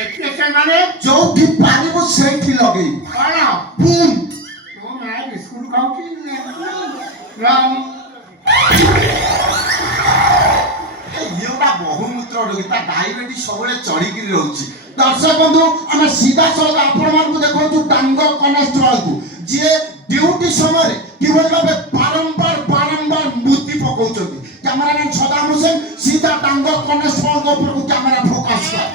ମାନେ ଯୋଉଠି ପାରିବ ସେଇଠି ଲଗେଇ କଣ ବୁମ୍ ତୁ ନାଇଁ ବିସ୍କୁଟ ଖାଉଛୁ ଇଏଟା ବହୁମୂତ୍ର ରୋଗୀ ତା ଡାଇବେଟିସ୍ ସବୁବେଳେ ଚଢିକିରି ରହୁଛି। ଦର୍ଶକ ବନ୍ଧୁ ଆମେ ସିଧାସଳଖ ଆପଣମାନଙ୍କୁ ଦେଖାଉଛୁ ଡାଙ୍ଗ କନେଷ୍ଟବଳକୁ ଯିଏ ଡ୍ୟୁଟି ସମୟରେ କିଭଳି ଭାବେ ବାରମ୍ବାର ମୁଦି ପକାଉଛନ୍ତି। କ୍ୟାମେରାମ୍ୟାନ ସଦାମ ହୁସେନ ସିଧା ଡାଙ୍ଗ କନେଷ୍ଟବଳଙ୍କ ଉପରକୁ କ୍ୟାମେରା ଫୋକସ୍ କର।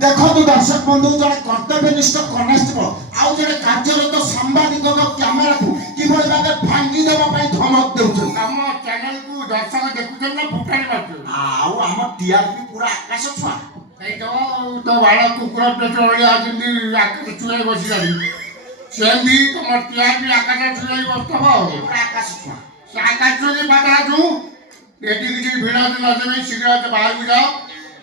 ଦେଖନ୍ତୁ ଦର୍ଶକ ବନ୍ଧୁ ଜଣେ କର୍ତ୍ତବ୍ୟନିଷ୍ଠ କନେଷ୍ଟବଳ ଆଉ ଜଣେ କାର୍ଯ୍ୟରତ ସାମ୍ବାଦିକଙ୍କ କ୍ୟାମେରାକୁ କିଭଳି ଭାବେ ଭାଙ୍ଗି ଦେବା ପାଇଁ ଧମକ ଦେଉଛନ୍ତି। ଆମ ଚ୍ୟାନେଲକୁ ଦର୍ଶକ ଦେଖୁଛନ୍ତି ନା ଫୁଟାଣି ମାରୁଛନ୍ତି। ଆଉ ଆମ ଟିଆରପି ପୁରା ଆକାଶ ଛୁଆ। ଏଇ ତ ବାଳ କୁକୁର ପେଟ ଭଳିଆ ଯେମିତି ଆକାଶ ଛୁଆଇ ବସିଲାଣି ସେମିତି ତମ ଟିଆରପି ଆକାଶ ଛୁଆଇ ବସିଥିବ ଆଉ ପୁରା ଆକାଶ ଛୁଆ। ସେ ଆକାଶ ଛୁଆଇ ବାହାରୁ ଏଠି କିଛି ଭିଡ଼ ନ ଦେବେ ଶୀଘ୍ର ବାହାରକୁ ଯାଅ।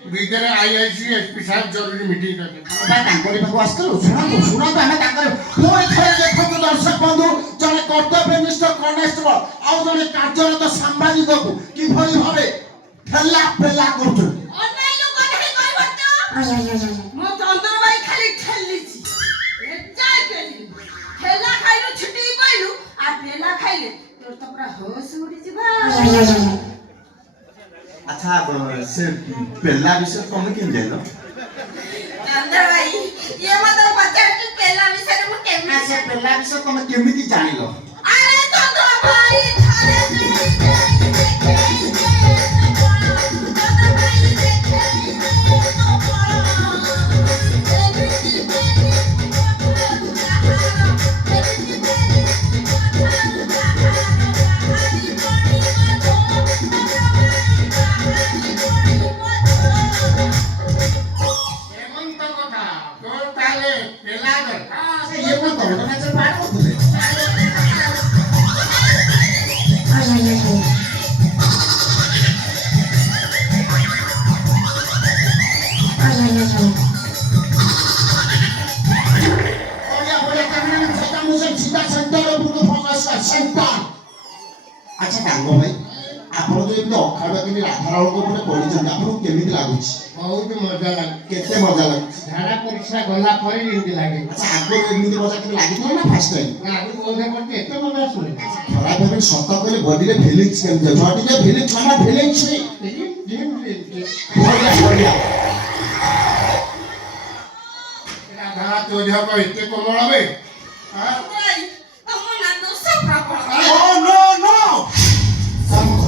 ଭିତରେ IIC SP ସାହେବ ଜରୁରୀ ମିଟିଂ ଆମେ ତାଙ୍କରି ପାଖକୁ ଆସିଥିଲୁ। ଶୁଣନ୍ତୁ ଆମେ ତାଙ୍କର ପୁଣି ଥରେ ଦେଖନ୍ତୁ ଦର୍ଶକ ବନ୍ଧୁ ଜଣେ କର୍ତ୍ତବ୍ୟନିଷ୍ଠ କନେଷ୍ଟବଳ ଆଉ ଜଣେ କାର୍ଯ୍ୟରତ ସାମ୍ବାଦିକକୁ କିଭଳି ଭାବେ ଠେଲା ପେଲା କରୁଛନ୍ତି। ମୋ ଚନ୍ଦ୍ର ଭାଇ ଖାଲି ଠେଲିଛି ଠେଲା ଖାଇଲୁ ଛୁଟି ପାଇଲୁ ଆଉ ଠେଲା ଖାଇଲେ ତୋର ତ ପୁରା ହୋସ ଉଡ଼ିଯିବ। ଆଚ୍ଛା ସେ ପେଲା ବିଷୟରେ ତମେ କେମିତି ଜାଣିଲ? ଚନ୍ଦ୍ର ଭାଇ ଇଏ ମତେ ପଚାରୁଛି ପେଲା ବିଷୟରେ ମୁଁ କେମିତି ସେ ପେଲା ବିଷୟରେ ତମେ କେମିତି ଜାଣିଲ? ଆରେ ଚନ୍ଦ୍ର ଭାଇ ଥରେ আচ্ছা ডাঙ্গ ভাই ଆପଣ ଯୋଉ ଏମିତି ଅଖାଡୁଆ କେମିତି ରାଧାରାଣଙ୍କ ଉପରେ ପଢିଛନ୍ତି ଆପଣଙ୍କୁ କେମିତି ଲାଗୁଛି? ବହୁତ ମଜା ଲାଗେ। କେତେ ମଜା ଲାଗୁଛି? ଝାଡା ପରିଶ୍ରା ଗଲା ପରେ ଯେମିତି ଲାଗେ। ଆଚ୍ଛା ଆଗରୁ ଏମିତି ମଜା କେବେ ଲାଗିଥିଲା ନା ଫାର୍ଷ୍ଟ ଟାଇମ୍? ଆଗରୁ ବୋଧେ କରୁଛି ଏତେ ମଜା ଶୁଣେ ଖରାପ ଭାବେ ସତ କହିଲେ ବଡିରେ ଫିଲିଂସ୍ କେମିତି ଅଛି? ବଡିରେ ଫିଲିଂସ୍ ମାନେ ଫିଲିଂସ୍ ନି ବଢିଆ ରାଧା ତୋ ଦେହ ଏତେ କୋମଳ ବେ